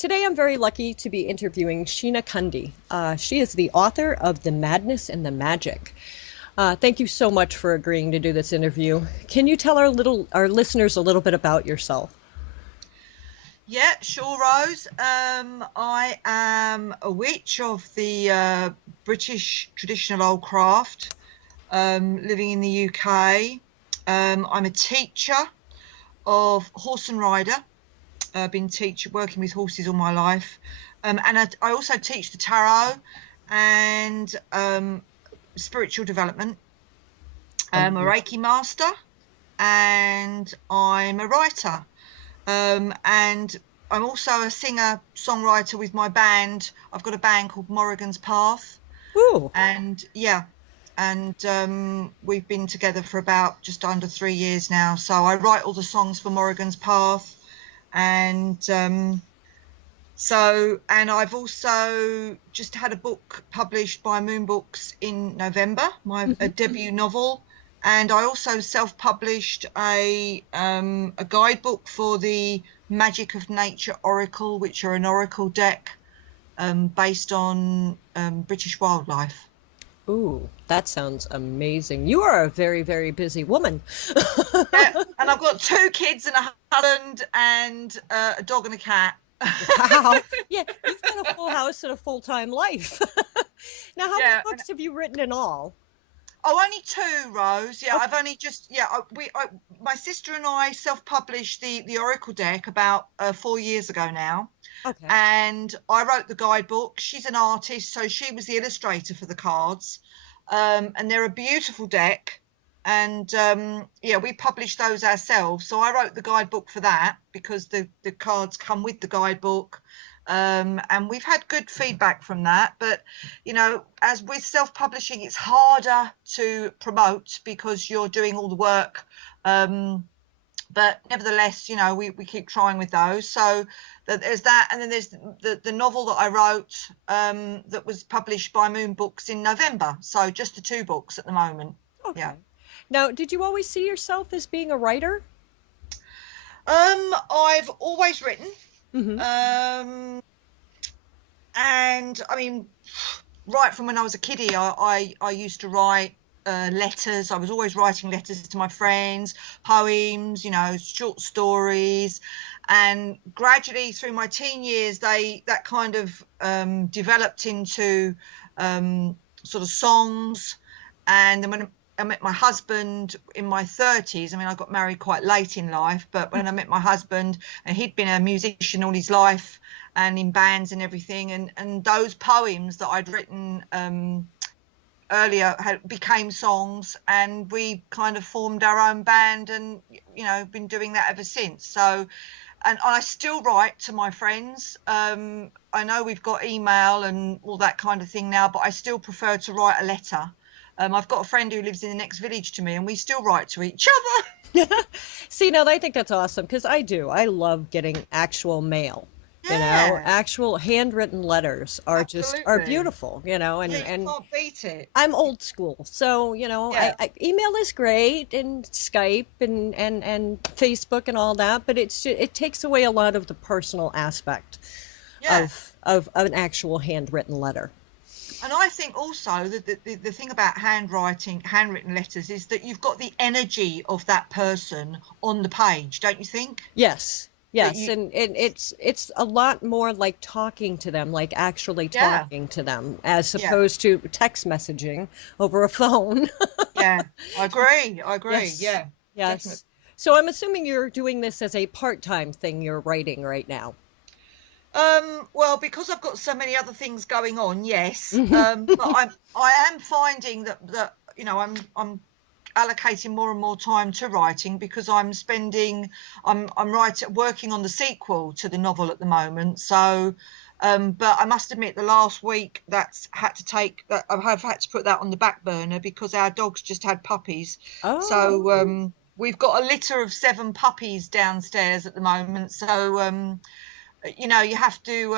Today I'm very lucky to be interviewing Sheena Cundy. She is the author of The Madness and the Magic. Thank you so much for agreeing to do this interview. Can you tell our listeners a little bit about yourself? Yeah, sure, Rose. I am a witch of the British traditional old craft, living in the UK. I'm a teacher of horse and rider. I've been working with horses all my life. And I also teach the tarot and spiritual development. I'm a Um, Reiki master and I'm a writer. And I'm also a singer songwriter with my band. I've got a band called Morrigan's Path, Ooh, and yeah, and we've been together for about just under 3 years now. So I write all the songs for Morrigan's Path, and and I've also just had a book published by Moon Books in November, a mhm. debut novel, and I also self-published a guidebook for the Magic of Nature Oracle, which are an oracle deck based on British wildlife. Ooh, that sounds amazing. You are a very, very busy woman. Yeah, and I've got 2 kids and a husband and a dog and a cat. Wow. Yeah, you've got a full house and a full-time life. Now, how many Yeah, and books have you written in all? oh, only 2, Rose. Yeah, I've Okay. only just my sister and I self-published the Oracle deck about 4 years ago now, Okay. and I wrote the guidebook. She's an artist, so she was the illustrator for the cards, and they're a beautiful deck. And yeah, we published those ourselves. So I wrote the guidebook for that because the cards come with the guidebook. And we've had good feedback from that. But, as with self-publishing, it's harder to promote because you're doing all the work. But nevertheless, we keep trying with those. So there's that. And then there's the novel that I wrote that was published by Moon Books in November. So just the 2 books at the moment. Yeah. Okay. Now, did you always see yourself as being a writer? I've always written. Hmm. Um, and I mean, right from when I was a kiddie, I used to write letters. I was always writing letters to my friends, poems, short stories, and gradually through my teen years, that kind of developed into sort of songs. And then when I met my husband in my 30s, I mean, I got married quite late in life, but when I met my husband, and he'd been a musician all his life and in bands and everything, and those poems that I'd written earlier became songs, and we kind of formed our own band, and been doing that ever since. So, and I still write to my friends. I know we've got email and all that kind of thing now, but I still prefer to write a letter. I've got a friend who lives in the next village to me, and we still write to each other. See, now I think that's awesome because I do. I love getting actual mail. Yeah, Actual handwritten letters are absolutely. beautiful, Yeah, you and can't beat it. I'm old school. So, Yeah, email is great and Skype and Facebook and all that, but it takes away a lot of the personal aspect yeah. of an actual handwritten letter. And I think also that the thing about handwritten letters is that you've got the energy of that person on the page, don't you think? Yes. That Yes, you, and it's a lot more like talking to them, like actually yeah, talking to them, as yeah, opposed to text messaging over a phone. yeah. I agree. I agree. Yes. Yeah, definitely. Yes. So I'm assuming you're doing this as a part-time thing you're writing right now. Well, because I've got so many other things going on, yes. Hmm. But I am finding that I'm allocating more and more time to writing because I'm working on the sequel to the novel at the moment. So but I must admit the last week that's had to take that I've had to put that on the back burner because our dogs just had puppies. Oh. So we've got a litter of 7 puppies downstairs at the moment. So you have to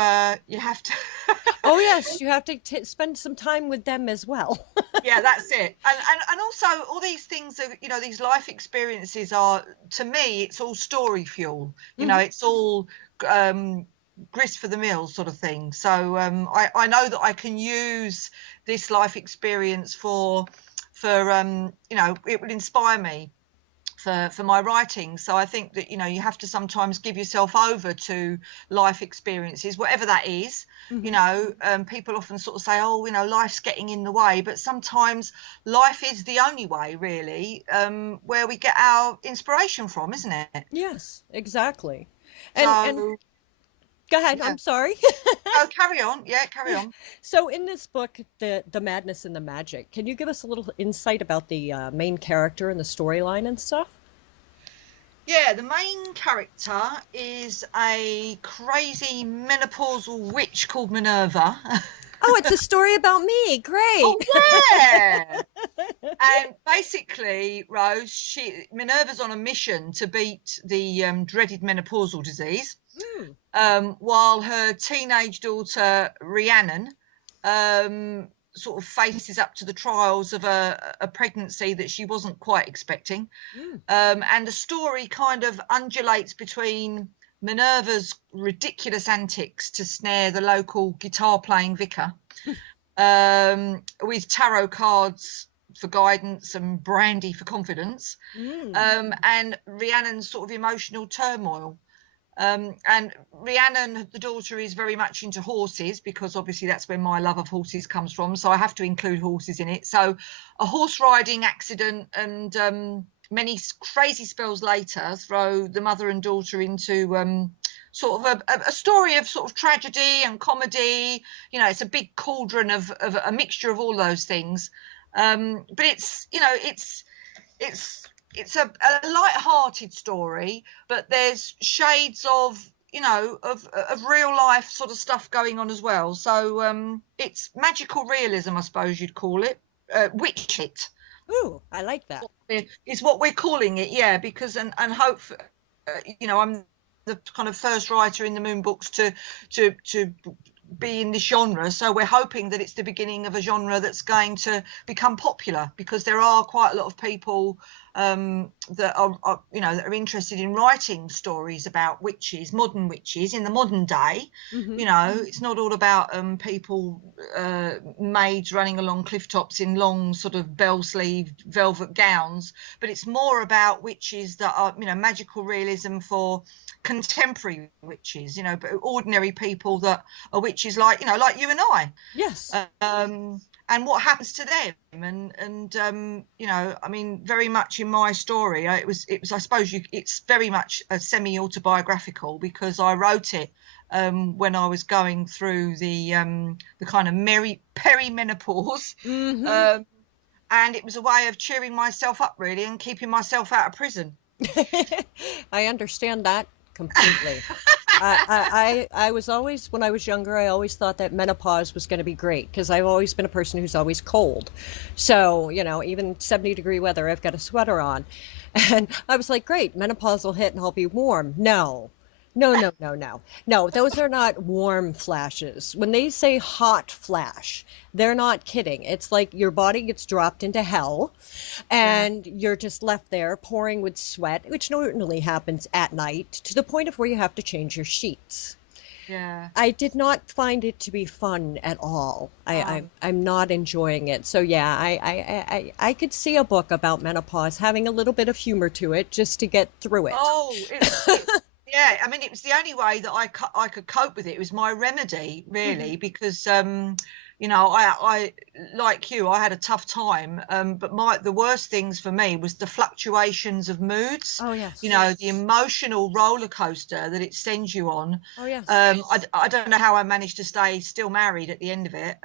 Oh yes, you have to spend some time with them as well. yeah, that's it. And also all these things are, these life experiences are, to me, it's all story fuel. Hmm. It's all um grist for the mill sort of thing. So I know that I can use this life experience for you know, it would inspire me for my writing. So I think that, you know, you have to sometimes give yourself over to life experiences, whatever that is. You Hmm. know, people often sort of say, oh, you know, life's getting in the way, but sometimes life is the only way, really, where we get our inspiration from, isn't it? Yes, exactly. And So go ahead, yeah. I'm sorry. Oh, carry on. Yeah, carry on. So in this book, the madness and the magic, can you give us a little insight about the main character and the storyline and stuff? Yeah, the main character is a crazy menopausal witch called Minerva. Oh, it's a story about me. Great. Oh yeah. And basically, Rose, Minerva's on a mission to beat the dreaded menopausal disease, Mm, while her teenage daughter Rhiannon um, sort of faces up to the trials of a pregnancy that she wasn't quite expecting. mm, And the story kind of undulates between Minerva's ridiculous antics to snare the local guitar playing vicar, with tarot cards for guidance and brandy for confidence, mm. and Rhiannon's sort of emotional turmoil. And Rhiannon, the daughter, is very much into horses because obviously that's where my love of horses comes from. So I have to include horses in it. So a horse riding accident and many crazy spells later throw the mother and daughter into sort of a story of sort of tragedy and comedy. You know, it's a big cauldron of a mixture of all those things. But it's, you know, it's it's a light-hearted story, but there's shades of, you know, of real life sort of stuff going on as well. So it's magical realism, I suppose you'd call it. Witch it Ooh, I like that. is what we're calling it, yeah. Because and hope, you know, I'm the kind of first writer in the Moon books to be in this genre. So we're hoping that it's the beginning of a genre that's going to become popular, because there are quite a lot of people that are, you know, that are interested in writing stories about witches, modern witches in the modern day. Hmm. You know, it's not all about people, maids running along cliff tops in long sort of bell-sleeved velvet gowns, but it's more about witches that are, you know, magical realism for contemporary witches, you know, but ordinary people that are witches, like, you know, like you and I, Yes. and what happens to them. And you know, I mean, very much in my story, it was I suppose it's very much a semi-autobiographical, because I wrote it when I was going through the kind of perimenopause, Hmm. um, and it was a way of cheering myself up, really, and keeping myself out of prison. I understand that completely. I was always, when I was younger, I always thought that menopause was going to be great because I've always been a person who's always cold. So, you know, even 70-degree weather, I've got a sweater on. And I was like, great, menopause will hit and I'll be warm. No, no, no, no, no. No, those are not warm flashes. When they say hot flash, they're not kidding. It's like your body gets dropped into hell Yeah, and you're just left there pouring with sweat, which normally happens at night, to the point of where you have to change your sheets. yeah. I did not find it to be fun at all. Um, I'm not enjoying it. So yeah, I could see a book about menopause having a little bit of humor to it just to get through it. Oh, it's yeah. I mean, it was the only way that I could cope with it. It was my remedy, Hmm. really, because you know, I like you, I had a tough time. But the worst things for me was the fluctuations of moods. Oh You yes. know, the emotional roller coaster that it sends you on. Oh yes. I don't know how I managed to stay still married at the end of it.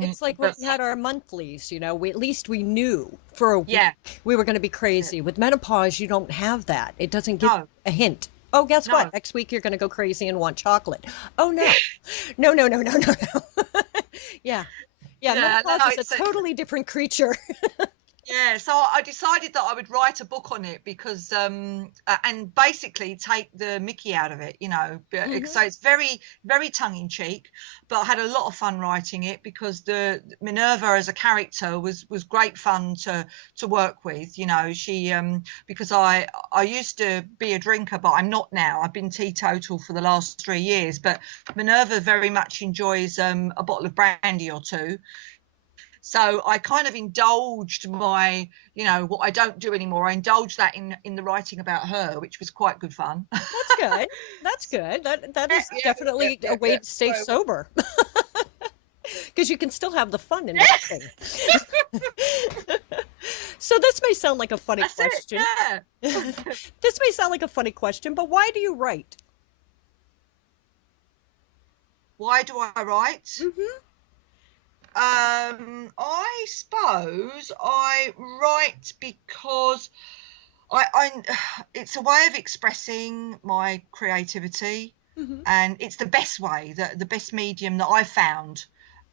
It's like when But we had our monthlies, you know, at least we knew for a yeah, week we were going to be yeah. crazy. With menopause, you don't have that. It doesn't give No, a hint. Oh, guess what? no. Next week you're going to go crazy and want chocolate. Oh no. No, no, no, no, no, no. Yeah. Yeah, Yeah, no, menopause is a it's totally different creature. Yeah, so I decided that I would write a book on it because, and basically take the Mickey out of it, Hmm. So it's very, very tongue in cheek, but I had a lot of fun writing it because the Minerva as a character was great fun to work with. She because I used to be a drinker, but I'm not now. I've been teetotal for the last 3 years, but Minerva very much enjoys a bottle of brandy or two. So I kind of indulged what I don't do anymore. I indulged that in the writing about her, which was quite good fun. That's good. That's good. That Yeah, is yeah, yeah, definitely yeah, a way yeah. to stay So sober because you can still have the fun in yeah, writing. So this may sound like a funny that's it. question. Yeah. This may sound like a funny question, but why do you write? Why do I write? Hmm. I suppose I write because I it's a way of expressing my creativity, Hmm. and it's the best way, the best medium that I found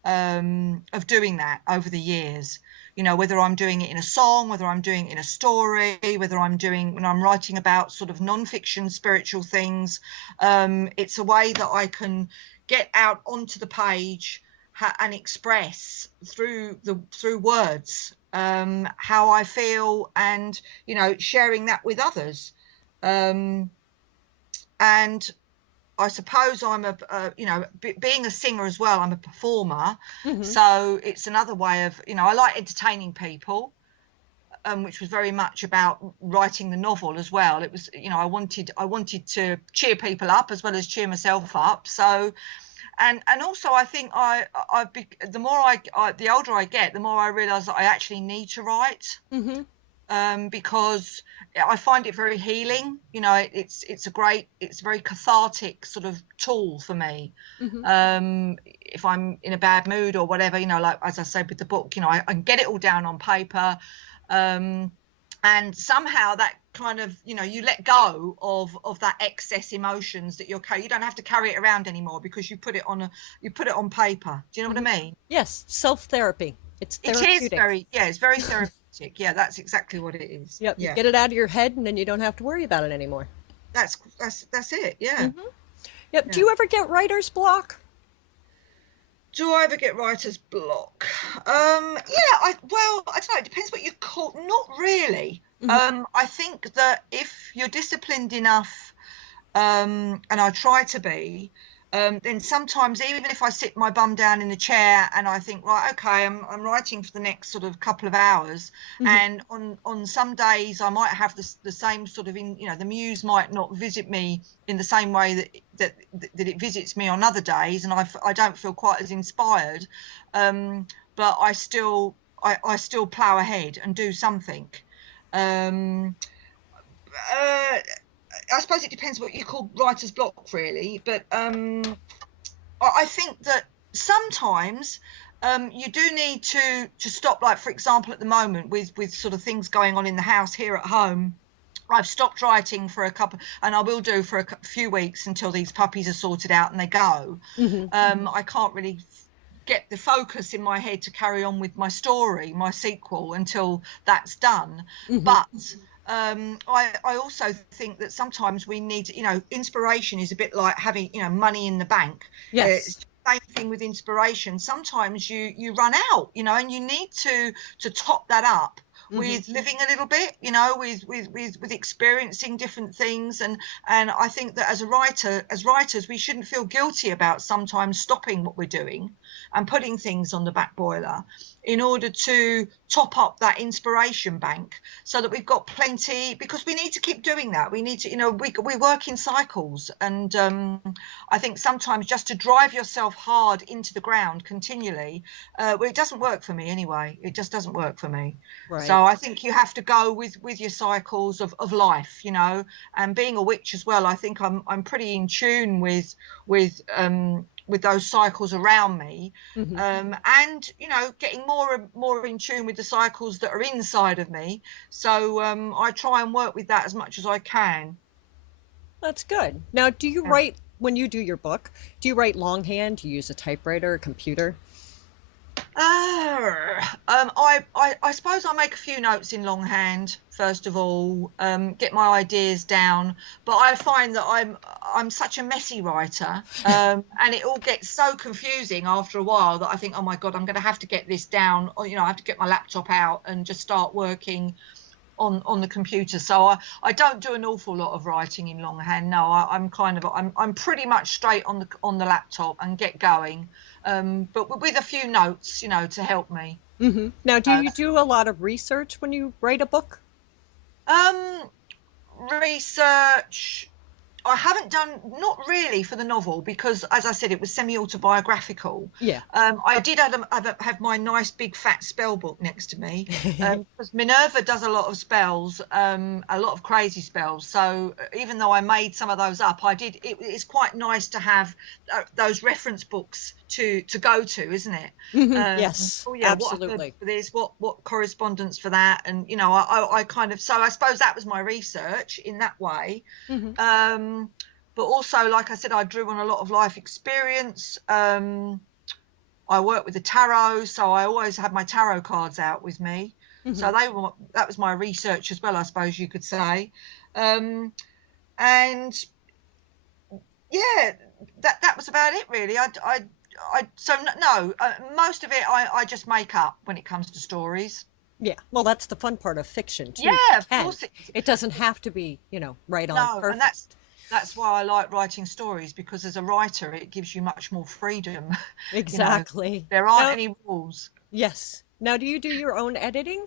of doing that over the years. Whether I'm doing it in a song, whether I'm doing it in a story, whether when I'm writing about sort of non-fiction spiritual things, it's a way that I can get out onto the page and express through words how I feel, and sharing that with others. Um, and I suppose I'm being a singer as well, I'm a performer. Hmm. So it's another way of, I like entertaining people, which was very much about writing the novel as well. It was, I wanted to cheer people up as well as cheer myself up. So, and also I think the more the older I get, the more I realize that I actually need to write, Hmm. because I find it very healing. It's a very cathartic sort of tool for me. Hmm. If I'm in a bad mood or whatever, like as I said with the book, I can get it all down on paper, um, and somehow that kind of, you let go of that excess emotions that you don't have to carry it around anymore because you put it on paper. Do you know what Hmm. I mean? Yes, self-therapy. It's It is therapeutic. very, yeah, it's very therapeutic. Yeah, that's exactly what it is. Yep, you Yeah. get it out of your head and then you don't have to worry about it anymore. That's it. Yeah. Hmm. Yep. Do Yeah. you ever get writer's block? Do I ever get writer's block? Yeah, I don't know. It depends what you call. Not really. Hmm. I think that if you're disciplined enough, and I try to be, then sometimes even if I sit my bum down in the chair and I think, right, okay, I'm writing for the next sort of couple of hours, Hmm. and on some days I might have the same sort of the muse might not visit me in the same way that it visits me on other days, and I don't feel quite as inspired, but I still plow ahead and do something. Um, uh, I suppose it depends what you call writer's block, really. But I think that sometimes you do need to stop. Like, for example, at the moment with sort of things going on in the house here at home, I've stopped writing for a couple, and I will do for a few weeks until these puppies are sorted out and they go. Hmm. I can't really get the focus in my head to carry on with my story, my sequel, until that's done. Hmm. But I also think that sometimes we need, inspiration is a bit like having, money in the bank. It's Yes. the same thing with inspiration. Sometimes you run out, and you need to top that up Hmm. with living a little bit, with experiencing different things. And I think that as writers, we shouldn't feel guilty about sometimes stopping what we're doing and putting things on the back boiler in order to top up that inspiration bank, so that we've got plenty, because we need to keep doing that. We need to, we work in cycles, and I think sometimes just to drive yourself hard into the ground continually, well, it doesn't work for me anyway. It just doesn't work for me. Right. So I think you have to go with your cycles of life, and being a witch as well, I think I'm pretty in tune with those cycles around me, Hmm. and getting more and more in tune with the cycles that are inside of me. So I try and work with that as much as I can. That's good. Now, do you Yeah. write when you do your book? Do you write longhand? Do you use a typewriter, a computer? I suppose I make a few notes in longhand first of all, get my ideas down. But I find that I'm such a messy writer, and it all gets so confusing after a while that I think, oh my God, I'm going to have to get this down. Or, I have to get my laptop out and just start working on the computer. So I don't do an awful lot of writing in longhand. No, I'm pretty much straight on the laptop and get going. But with a few notes, to help me. Now, do you do a lot of research when you write a book? Um, Research. I haven't done, not really for the novel, because as I said, it was semi-autobiographical. Yeah. I did have my nice big fat spell book next to me, because Minerva does a lot of spells, a lot of crazy spells. So even though I made some of those up, it's quite nice to have those reference books to go to, isn't it? Yes, Oh yeah, what I've heard absolutely. for this, what correspondence for that, and I kind of, so I suppose that was my research in that way. But also, like I said, I drew on a lot of life experience. I work with the tarot, so I always had my tarot cards out with me. So that was my research as well, I suppose you could say. And yeah, that was about it really. Most of it I just make up when it comes to stories. Yeah, well, that's the fun part of fiction too. Yeah, of course It doesn't have to be, right on no, and perfect. that's why I like writing stories, because as a writer it gives you much more freedom. Exactly. There aren't Now, any rules. yes. Now, do you do your own editing?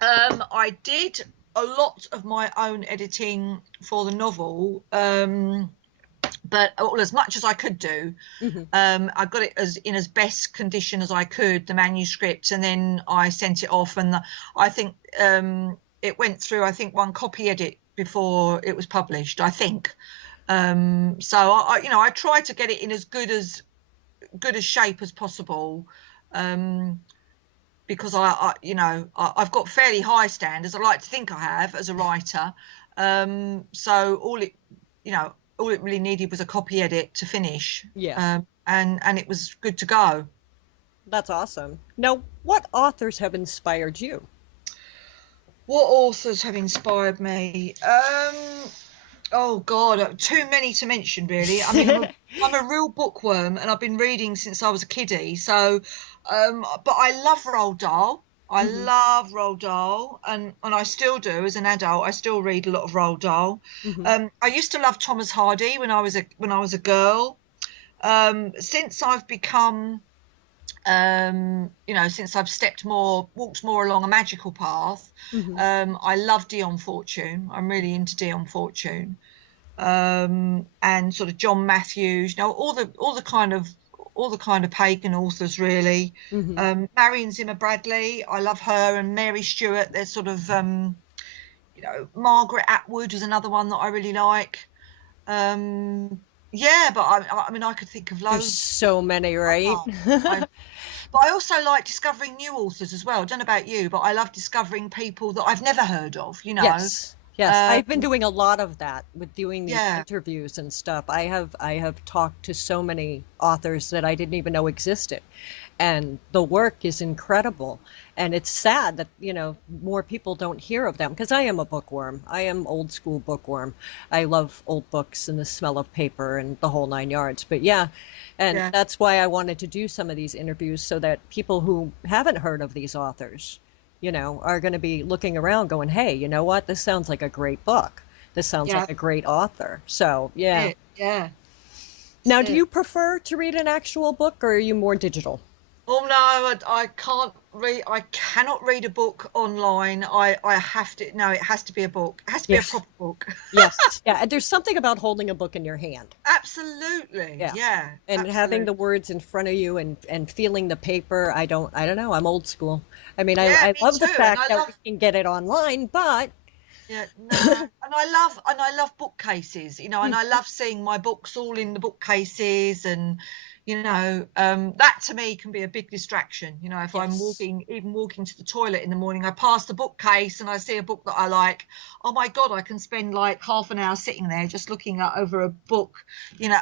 I did a lot of my own editing for the novel, but as much as I could do. I got it as best condition as I could, the manuscript, and then I sent it off, and I think it went through, I think, one copy edit before it was published, I think. So I tried to get it in as good as shape as possible, because I've got fairly high standards. I like to think I have as a writer. So all it really needed was a copy edit to finish. Yeah. And it was good to go. That's awesome. Now, what authors have inspired you? What authors have inspired me? Oh God, too many to mention, really. I mean, I'm a real bookworm, and I've been reading since I was a kiddie. So, but I love Roald Dahl. I love Roald Dahl, and I still do as an adult. I still read a lot of Roald Dahl. I used to love Thomas Hardy when I was a girl. Since I've become, since I've walked more along a magical path, I love Dion Fortune. I'm really into Dion Fortune, and sort of John Matthews. All the kind of pagan authors, really. Marion Zimmer Bradley, I love her, and Mary Stewart. They're sort of, Margaret Atwood is another one that I really like. Yeah, but I mean, I could think of loads. There's so many, right? But I also like discovering new authors as well. I don't know about you, but I love discovering people that I've never heard of, Yes. Yes, I've been doing a lot of that with doing these interviews and stuff. I have talked to so many authors that I didn't even know existed. And the work is incredible. And it's sad that, more people don't hear of them, because I am a bookworm. I am old school bookworm. I love old books and the smell of paper and the whole nine yards. But yeah, and that's why I wanted to do some of these interviews, so that people who haven't heard of these authors, are going to be looking around going, hey, you know what? This sounds like a great book. This sounds like a great author. So, yeah. Yeah. Now, do you prefer to read an actual book, or are you more digital? Oh no, I can't read. I cannot read a book online. I have to. No, it has to be a book. It has to be a proper book. Yes. Yeah. And there's something about holding a book in your hand. Absolutely. Yeah. And absolutely. having the words in front of you and feeling the paper. I don't know. I'm old school. I mean, I love the fact that we can get it online, but. Yeah, no, and I love bookcases, and I love seeing my books all in the bookcases, and That to me can be a big distraction. If I'm Yes. even walking to the toilet in the morning, I pass the bookcase and I see a book that I like. Oh my God, I can spend like half an hour sitting there just looking at over a book, you know.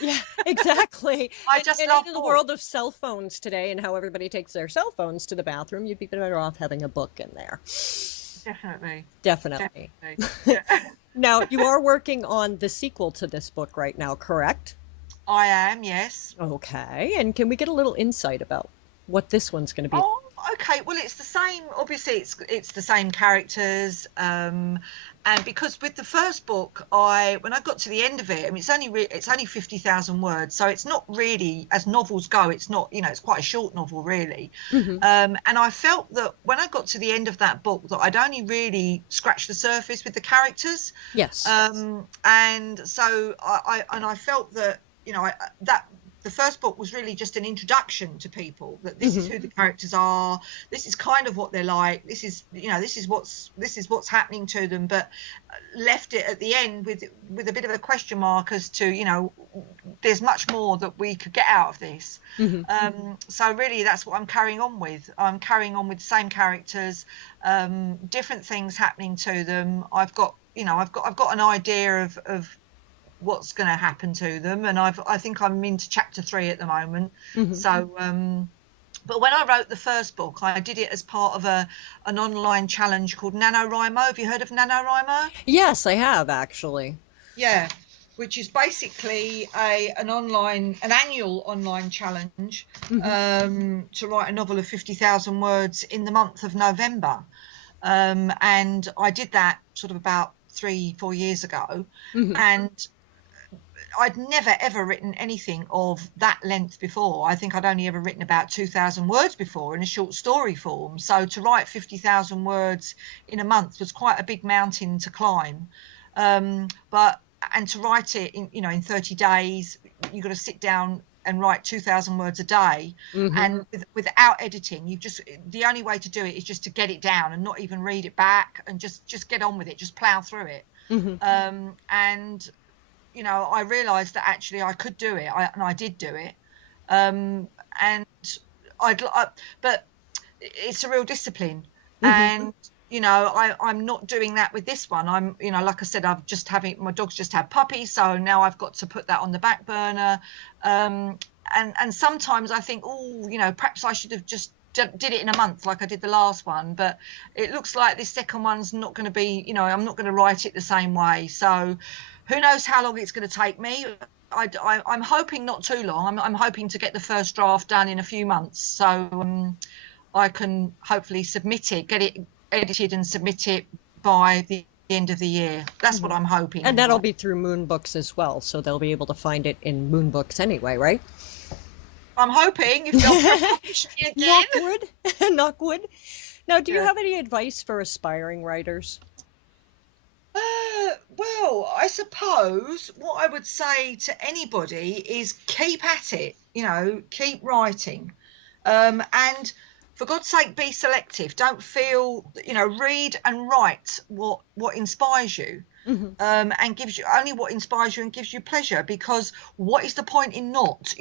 Yeah, exactly. I just And love in the books. world of cell phones today and how everybody takes their cell phones to the bathroom, you'd be better off having a book in there. Definitely. Definitely. Definitely. Yeah. Now, you are working on the sequel to this book right now, correct? I am, yes. Okay. And can we get a little insight about what this one's going to be? Oh, okay. Well, it's the same. Obviously, it's the same characters. And because with the first book, when I got to the end of it, I mean, it's only 50,000 words, so it's not really, as novels go, it's not, it's quite a short novel, really. Hmm. And I felt that when I got to the end of that book, that I'd only really scratched the surface with the characters. Yes. And so I felt that, that the first book was really just an introduction to people, that this is Hmm. who the characters are, this is kind of what they're like, this is what's happening to them, but left it at the end with a bit of a question mark as to, there's much more that we could get out of this. Hmm. So really that's what I'm carrying on with. I'm carrying on with the same characters, different things happening to them. I've got an idea of what's going to happen to them, and I think I'm into chapter 3 at the moment. Hmm. So but when I wrote the first book, I did it as part of an online challenge called NaNoWriMo. Have you heard of NaNoWriMo? Yes, I have actually. Yeah, which is basically an annual online challenge, Hmm. to write a novel of 50,000 words in the month of November. And I did that sort of about 3-4 years ago, Hmm. and I'd never ever written anything of that length before. I think I'd only ever written about 2,000 words before in a short story form. So to write 50,000 words in a month was quite a big mountain to climb. But and to write it in 30 days, you've got to sit down and write 2,000 words a day, Hmm. and without editing. The only way to do it is just to get it down and not even read it back, and just get on with it, just plow through it. Hmm. And I realized that actually I could do it, and I did do it. And but it's a real discipline. Hmm. And I'm not doing that with this one. I'm, like I said, my dog's just had puppies, so now I've got to put that on the back burner. And sometimes I think, oh, perhaps I should have just did it in a month like I did the last one, but it looks like this second one's not going to be, I'm not going to write it the same way. So who knows how long it's going to take me. I'm hoping not too long. I'm hoping to get the first draft done in a few months, so I can hopefully get it edited and submit it by the end of the year. That's what Hmm. I'm hoping And that'll anyway. be through Moon Books as well, so they'll be able to find it in Moon Books anyway, right? I'm hoping if they'll publish me again. Knock wood. Knock wood. Now, do you Yeah. have any advice for aspiring writers? Well, I suppose what I would say to anybody is keep at it, keep writing. And for God's sake, be selective. Don't feel, read and write what inspires you. Hmm. And gives you only what inspires you and gives you pleasure, because what is the point in not,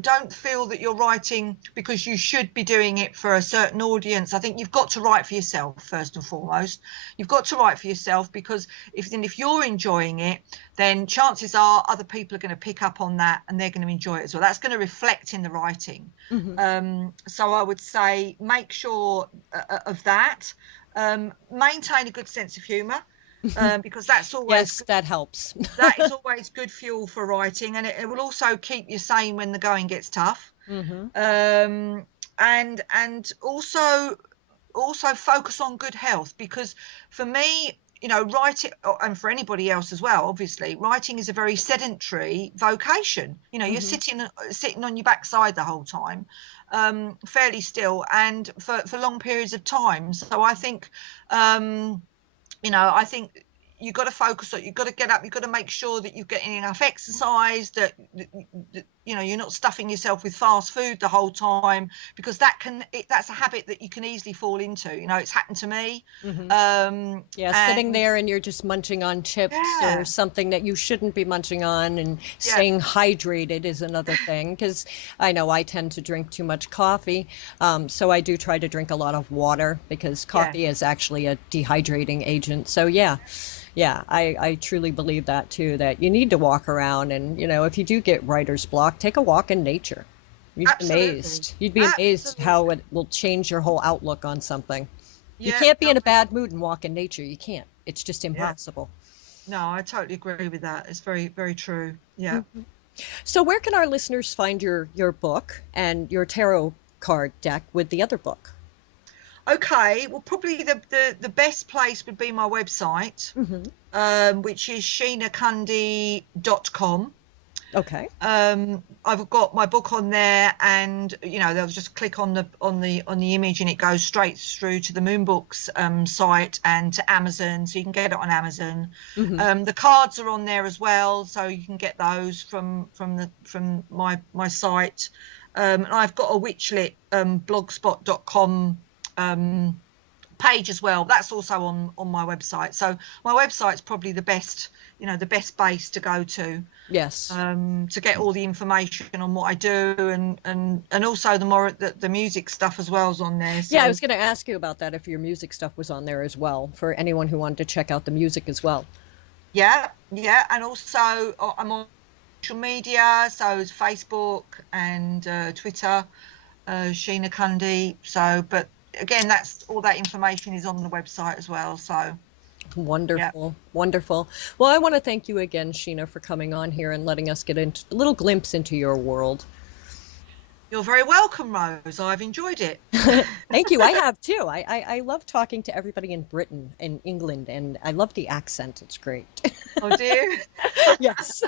don't feel that you're writing because you should be doing it for a certain audience. I think you've got to write for yourself first and foremost. You've got to write for yourself, because if you're enjoying it, then chances are other people are going to pick up on that and they're going to enjoy it as well. That's going to reflect in the writing. Hmm. So I would say make sure of that. Maintain a good sense of humour, because that's always Yes, that helps. that is always good fuel for writing, and it will also keep you sane when the going gets tough. Hmm. And also focus on good health, because for me, writing, and for anybody else as well, obviously, writing is a very sedentary vocation. You're Hmm. sitting on your backside the whole time, fairly still, and for long periods of time. So I think, I think you've got to focus on, you've got to get up, you've got to make sure that you're getting enough exercise, that you know, you're not stuffing yourself with fast food the whole time, because that's a habit that you can easily fall into. You know, it's happened to me. Hmm. Yeah, sitting And there and you're just munching on chips or yeah, something that you shouldn't be munching on, and yeah, staying hydrated is another thing. Because I know I tend to drink too much coffee, so I do try to drink a lot of water because yeah, coffee is actually a dehydrating agent. So yeah, yeah, I truly believe that too, that you need to walk around, and if you do get writer's block, take a walk in nature. You'd be absolutely, amazed. You'd be amazed how absolutely, it will change your whole outlook on something. You yeah, can't be no, in a bad mood and walk in nature. You can't. It's just yeah, impossible. no, I totally agree with that. It's very, very true. Yeah. Mhm. So where can our listeners find your book and your tarot card deck with the other book? Okay, well, probably the best place would be my website, Hmm. which is sheenacundy.com. Okay. I've got my book on there, and they'll just click on the image, and it goes straight through to the Moonbooks site and to Amazon, so you can get it on Amazon. Hmm. The cards are on there as well, so you can get those from my site. And I've got a witchlit blogspot.com page as well. That's also on my website. So my website's probably the best base to go Yes. to get all the information on what I do, and also the music stuff as well is on there. Yeah, I So was going to ask you about that if your music stuff was on there as well, for anyone who wanted to check out the music as well. yeah, yeah, and also I'm on social media, so it's Facebook and Twitter, Sheena Cundy. So, but again, that's all that information is on the website as well. So yeah. Wonderful, wonderful. Well, I want to thank you again, Sheena, for coming on here and letting us get into a little glimpse into your world. You're very welcome, Rose. I've enjoyed it. Thank you. I have too. I love talking to everybody in Britain and England, and I love the accent. It's great. Oh dear. Yes.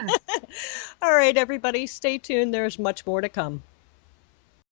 All right, everybody, stay tuned. There's much more to come.